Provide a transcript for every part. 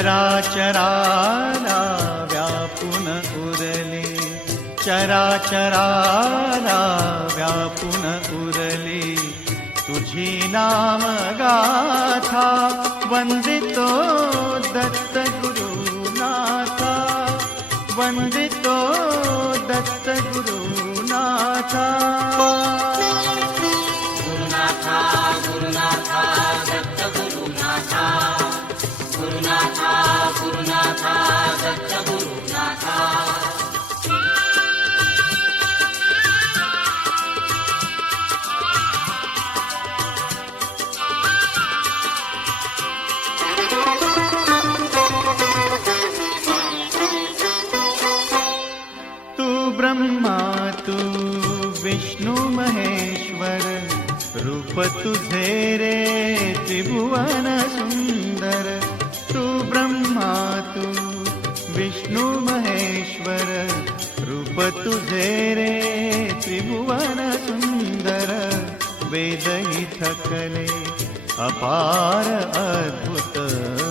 चराचराला व्यापून उरले। चराचराला व्यापून उरले। तुझी नाम गाथा वंदितो दत्त गुरुनाथा। वंदितो ब्रह्मा तू विष्णू महेश्वर रे त्रिभुवन सुंदर तू ब्रह्मा तू विष्णू महेश्वर रूप तुझे रे त्रिभुवन सुंदर वेदही थकले अपार अद्भुत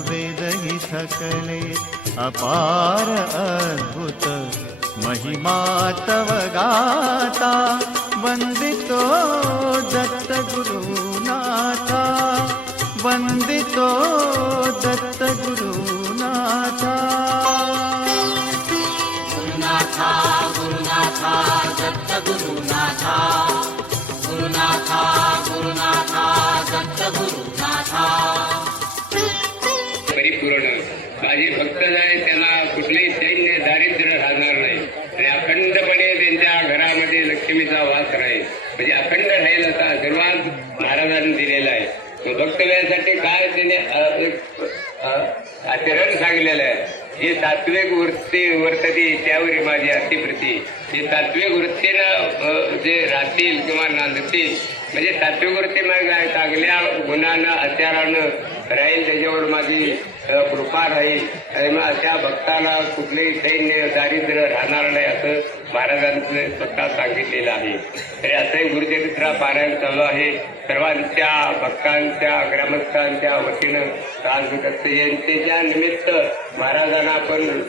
वेदही थकले अपार अद्भुत महिमा तव गाता वंदितो दत्त गुरुनाथा वंदितो दत्त गुरुनाथा। परिपूर्ण. माझे भक्त आहे त्यांना कुठलेही सैन्य दारिद्र्य राहणार त्यांच्या घरामध्ये लक्ष्मीचा वास राहील. म्हणजे अखंड राहील असा आशीर्वाद महाराजांनी दिलेला आहे. मग भक्तव्यासाठी काय त्याने आचरण सांगलेलं आहे? जे सात्विक वृत्ती वर्तते त्यावर माझी अतिप्रती जे सात्विक वृत्तीनं जे राहतील किंवा नांदतील म्हणजे सात्विक वृत्ती मग काय चांगल्या गुणानं हत्यारानं राहील त्याच्यावर माझी कृपा राहील आणि मग अशा भक्ताला कुठलेही सैन्य दारिद्र्य राहणार नाही असं महाराजांचं स्वतः सांगितलेलं आहे. तरी असंही गुरुचरित्रा पारायण चालू आहे. सर्वांच्या भक्तांच्या ग्रामस्थांच्या वतीनं राज जयंतीच्या निमित्त महाराजांना आपण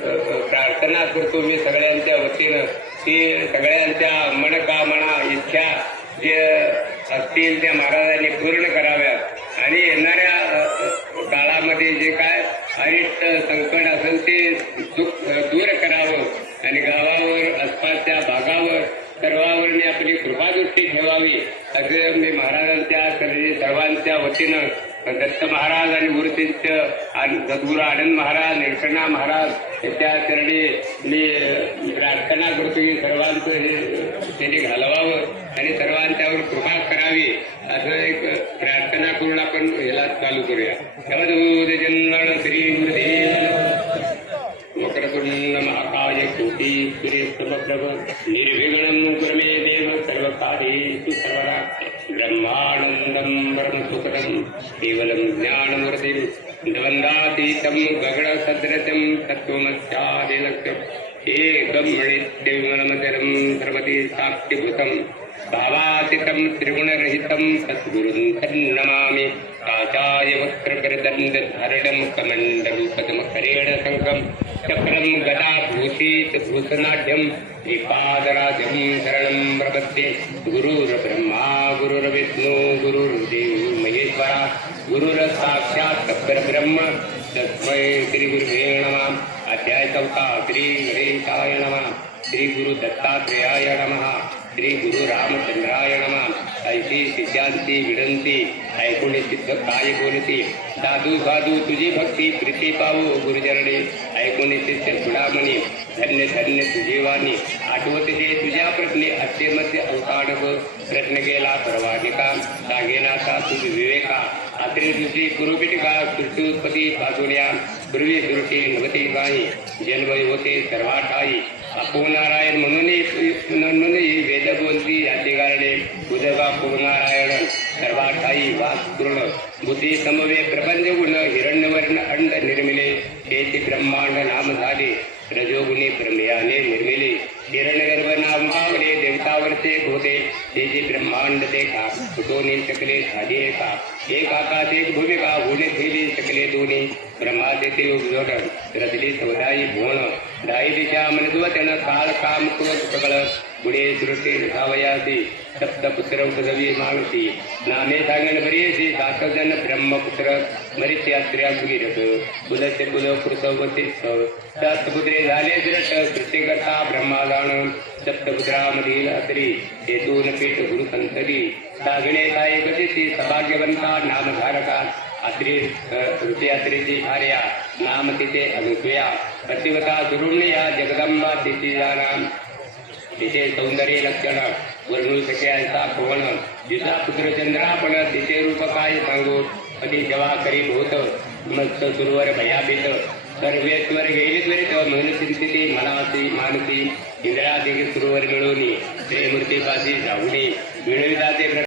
प्रार्थना करतो मी सगळ्यांच्या वतीनं. की सगळ्यांच्या मनकामना इच्छा जे असतील त्या महाराजांनी पूर्ण कराव्यात. आणि येणाऱ्या काळामध्ये जे काय अरिष्ट संकट असेल ते दुःख दूर करावं आणि गावावर आसपासच्या भागावर सर्वावरने आपली कृपादृष्टी ठेवावी. असं मी महाराजांच्या सर्वांच्या वतीनं दत्त महाराज आणि गुरुशिष्य आणि सद्गुरू आनंद महाराज निरकणा महाराज यांच्या चरणी मी प्रार्थना करतो की सर्वांचं हे त्यांनी घालवावं आणि सर्वांच्यावर कृपा करावी असं एक प्रार्थना करून आपण याला चालू करूया. त्यामध्ये जन्मण श्री गुरुदेव वक्रतुंड महाकाय कोटी सूर्य समप्रभ निर्विघ्न कुर्मे देव सर्वकार्येषु सर्वदा ब्रह्मानन्दं परमसुखदं केवलम ज्ञानमूर्तिं ദ്വന്ദ്വാതീതം ഗഗണസദ്രജം തത്വമസ്യാദിലക്ഷ്യം ഏകം മണിദേവനമചരം ഭാവാതിതം ത്രിഗുണരഹിതം സദ്ഗുരും തന്നമാമി ആചാര്യ വക്രകരദണ്ഡധാരണം കമണ്ഡരൂപതമകരേണ സംഘം. ചക്രം ഗദാഭൂഷീത് ഭൂഷണാഢ്യം ശ്രീപാദരാജം ശരണം പ്രപദ്ധ്യേ. ഗുരുർബ്രഹ്മാ ഗുരുർവിഷ്ണു ഗുരുർദേവോ गुरुर्विष्णु साक्षात महेश्वरा गुरुरसाक्षात् परब्रह्म तस्मै श्रीगुरुवे नम। अध्याय चौथा श्री गणेशाय नम। श्री गुरु दत्तात्रेयाय नम। श्री गुरु रामचंद्राय नम। ऐशी सिद्धांती विडंती ऐकुणी सिद्ध काय बोलती साधू साधू तुझी भक्ती प्रीती पाहू गुरुचरणे ऐकुणी शिष्य चुडामणी धन्य धन्य तुझे वाणी आठवते तुझ्या प्रश्ने अत्यमध्ये अवताडक प्रश्न केला सर्वाधिका सांगेना तुझ विवेका. आत्री तुझी गुरुपिटिका सृष्टी उत्पत्ती पाचोड्या पूर्वी सृष्टी नवती काही जन्मय होते सर्वाठाई. आपो नारायण म्हणूनही वेद बोलती याचे कारणे उदगा पूर्णारायण सर्वाठाई वास पूर्ण बुद्धी समवे प्रपंच गुण हिरण्यवर्ण अंड निर्मिले. तेथे ब्रह्मांड नाम झाले. रजोगुणी प्रमेयाने निर्मिली. हिरण्यगर्भ नामावरे देवतावरचे होते ते जे ब्रह्मांड देखा फुटोने सकले झाले एका. एक आकाश भूमिका होणे ठेवी सकले दोन्ही. ब्रह्मादेतील तेथे उजवड रचले सवदाई भुवन. दाई दिशा मनजुव त्यानं काळ काम कुरत सगळं पुढे सृष्टी सावयासी सप्तपुत्र उपदवी मानसी। नामे सांगण बरीसी सातजन ब्रह्मपुत्र मरित्या स्त्रिया सुगिरत कुलस्य कुल कृतवते सप्तपुत्रे झाले दृष्ट सृष्टीकर्ता ब्रह्मा जाण सप्तपुत्रामधील अतरी अत्री दोन पीठ गुरु संतरी। सागणे काय कशी सभाग्यवंता नामधारका। अत्री ऋती भार्या नाम तिथे अनुसुया अशिवता दुरुण्या जगदंबा तिची तिथे सौंदर्य लक्षण वर्णू शक्यांचा पवन जिचा पुत्र चंद्रापण तिचे रूप काय सांगू. कधी जेव्हा करी होत मस्त सुरवर भयाभीत. सर्वेश्वर गेले त्वरित मन चिंतिती मनासी मानसी इंद्रादिक सुरवर मिळवणी ते मूर्तीपाशी जाऊनी. मिळविता ते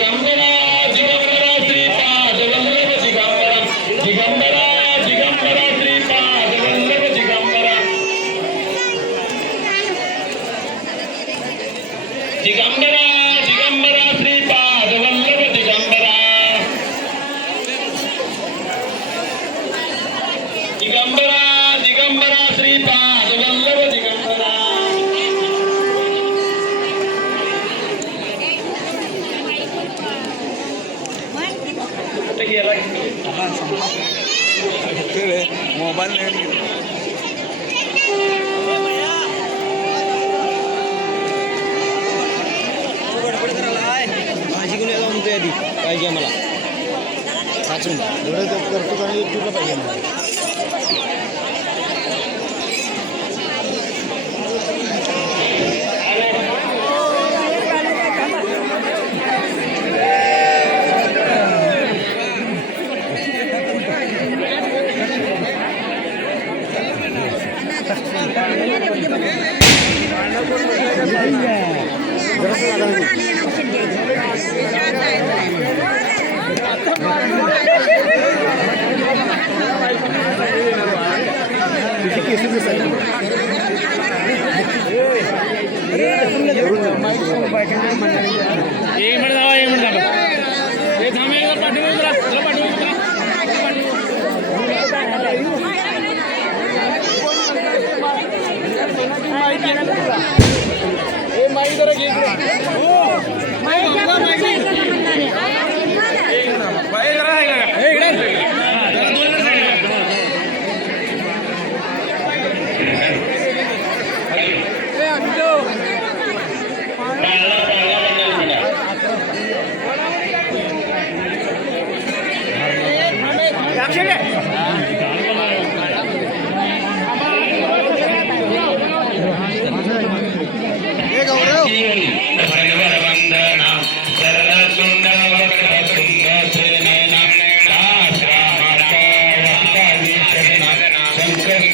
కంపెనీ पाहिजे मला वाचून एवढं करतो आणि युट्यूबला पाहिजे. मला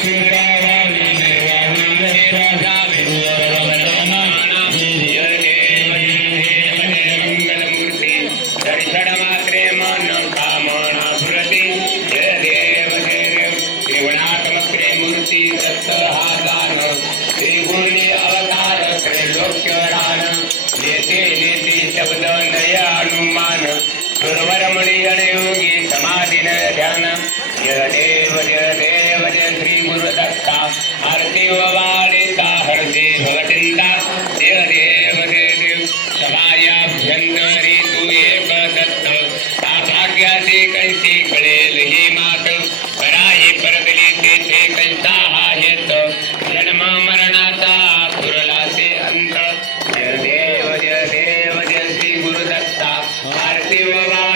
Yeah. कैसे कळेल ही मात. पराही तेथे कैसा हा येत. जन्म मरणाचा पुरलाचे अंत. जय देव जय देव जय श्री गुरु दत्ता आरती मला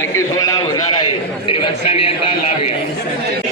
पालखी सोहळा होणार आहे. तरी भक्तांनी याचा लाभ घ्या